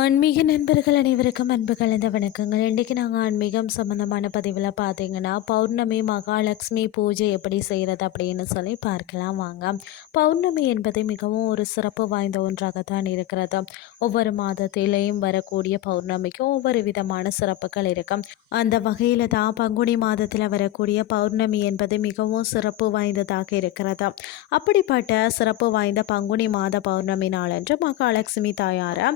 ஆன்மீக நண்பர்கள் அனைவருக்கும் அன்பு கலந்த வணக்கங்கள். இன்றைக்கி நாங்கள் ஆன்மீகம் சம்மந்தமான பதிவில் பார்த்தீங்கன்னா பௌர்ணமி மகாலட்சுமி பூஜை எப்படி செய்கிறது அப்படின்னு சொல்லி பார்க்கலாம் வாங்க. பௌர்ணமி என்பது மிகவும் ஒரு சிறப்பு வாய்ந்த ஒன்றாகத்தான் இருக்கிறது. ஒவ்வொரு மாதத்திலேயும் வரக்கூடிய பௌர்ணமிக்கும் ஒவ்வொரு விதமான சிறப்புகள் இருக்கும். அந்த வகையில் தான் பங்குனி மாதத்தில் வரக்கூடிய பௌர்ணமி என்பது மிகவும் சிறப்பு வாய்ந்ததாக இருக்கிறது. அப்படிப்பட்ட சிறப்பு வாய்ந்த பங்குனி மாத பௌர்ணமி நாளன்று மகாலட்சுமி தாயாரை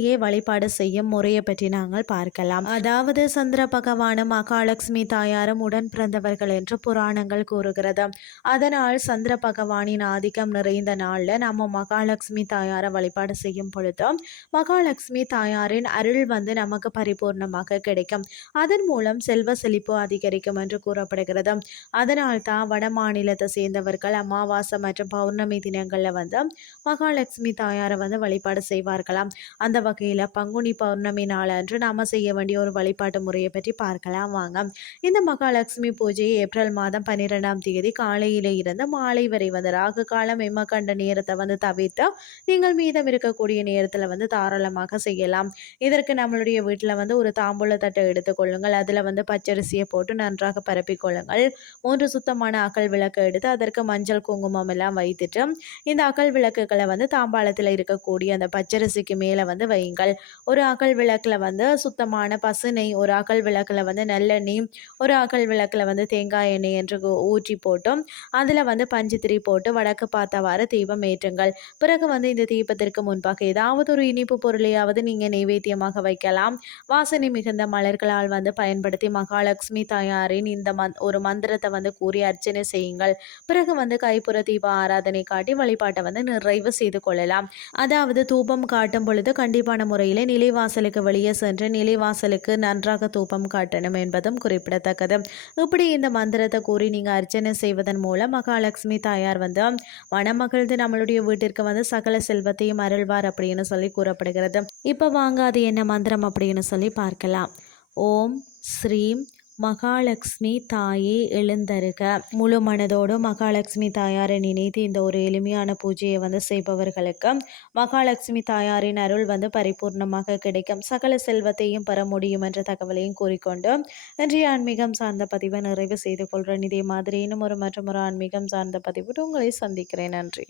வீட்டிலேயே வழிபாடு செய்யும் முறையை பற்றி நாங்கள் பார்க்கலாம். அதாவது சந்திர பகவானும் மகாலட்சுமி தாயாரும் உடன் பிறந்தவர்கள் என்று புராணங்கள் கூறுகிறது. அதனால் சந்திர பகவானின் ஆதிக்கம் நிறைந்த நாளில் நம்ம மகாலட்சுமி தாயாரை வழிபாடு செய்யும் பொழுது மகாலட்சுமி தாயாரின் அருள் வந்து நமக்கு பரிபூர்ணமாக கிடைக்கும். அதன் மூலம் செல்வ செழிப்பு அதிகரிக்கும் என்று கூறப்படுகிறது. அதனால் தான் வட மாநிலத்தை சேர்ந்தவர்கள் அமாவாசை மற்றும் பௌர்ணமி தினங்களில் வந்து மகாலட்சுமி தாயாரை வந்து வழிபாடு செய்வார்களாம். அந்த வகையில் பங்குனி பௌர்ணமி நாளன்று நாம் செய்ய வேண்டிய ஒரு வழிபாட்டு முறையை பற்றி பார்க்கலாம் வாங்க. இந்த மகாலட்சுமி பூஜையை ஏப்ரல் மாதம் பன்னிரெண்டாம் தேதி காலையில் இருந்து மாலை வரை வந்து ராகு காலம் எம்மக்கண்ட நேரத்தை வந்து தவிர்த்து நீங்கள் மீதம் இருக்கக்கூடிய நேரத்தில் வந்து தாராளமாக செய்யலாம். இதற்கு நம்மளுடைய வீட்டில் வந்து ஒரு தாம்பூல தட்டை எடுத்துக்கொள்ளுங்கள் அதில் வந்து பச்சரிசியை போட்டு நன்றாக பரப்பிக்கொள்ளுங்கள் மூன்று சுத்தமான அகல் விளக்கு எடுத்து அதற்கு மஞ்சள் குங்குமம் எல்லாம் வைத்துட்டு இந்த அகல் விளக்குகளை வந்து தாம்பாளத்தில் இருக்கக்கூடிய அந்த பச்சரிசிக்கு மேலே வந்து வையுங்கள் ஒரு அகல் விளக்கில் வந்து சுத்தமான பசுனை ஒரு அகல் விளக்கில் வந்து நல்லெண்ணெய் ஒரு அகல் விளக்கில் வந்து தேங்காய் எண்ணெய் என்று ஊற்றி போட்டும். அதில் வந்து பஞ்சுத்திரி போட்டு வடக்கு பார்த்தவாறு தீபம் ஏற்றுங்கள். பிறகு வந்து இந்த தீபத்திற்கு முன்பாக ஏதாவது ஒரு இனிப்பு பொருளையாவது நீங்கள் நைவேத்தியமாக வைக்கலாம். வாசனை மிகுந்த மலர்களால் வந்து பயன்படுத்தி மகாலட்சுமி தாயாரின் இந்த மந் ஒரு மந்திரத்தை வந்து கூறி அர்ச்சனை செய்யுங்கள். பிறகு வந்து கைப்புற தீப ஆராதனை காட்டி வழிபாட்டை வந்து நிறைவு செய்து கொள்ளலாம். அதாவது தூபம் காட்டும் பொழுது இயல்பான முறையில் நிலைவாசலுக்கு வெளியே சென்று நிலைவாசலுக்கு நன்றாக தூபம் காட்டணும் என்பதும் குறிப்பிடத்தக்கது. இப்படி இந்த மந்திரத்தை கூறி நீங்கள் அர்ச்சனை செய்வதன் மூலம் மகாலட்சுமி தாயார் வந்து மனமகிழ்ந்து நம்மளுடைய வீட்டிற்கு வந்து சகல செல்வத்தையும் அருள்வார் அப்படின்னு சொல்லி கூறப்படுகிறது. இப்போ வாங்க அது என்ன மந்திரம் அப்படின்னு சொல்லி பார்க்கலாம். ஓம் ஸ்ரீம் மகாலட்சுமி தாயே எழுந்தருக. முழு மனதோடு மகாலட்சுமி தாயாரை நினைத்து இந்த ஒரு எளிமையான பூஜையை வந்து செய்பவர்களுக்கு மகாலட்சுமி தாயாரின் அருள் வந்து பரிபூர்ணமாக கிடைக்கும். சகல செல்வத்தையும் பெற முடியும் என்ற தகவலையும் கூறிக்கொண்டு இன்றைய ஆன்மீகம் சார்ந்த பதிவை நிறைவு செய்து கொள்கிறேன். இதே மாதிரி இன்னும் ஒரு மற்றும் ஒரு ஆன்மீகம் சார்ந்த பதிவு உங்களை சந்திக்கிறேன். நன்றி.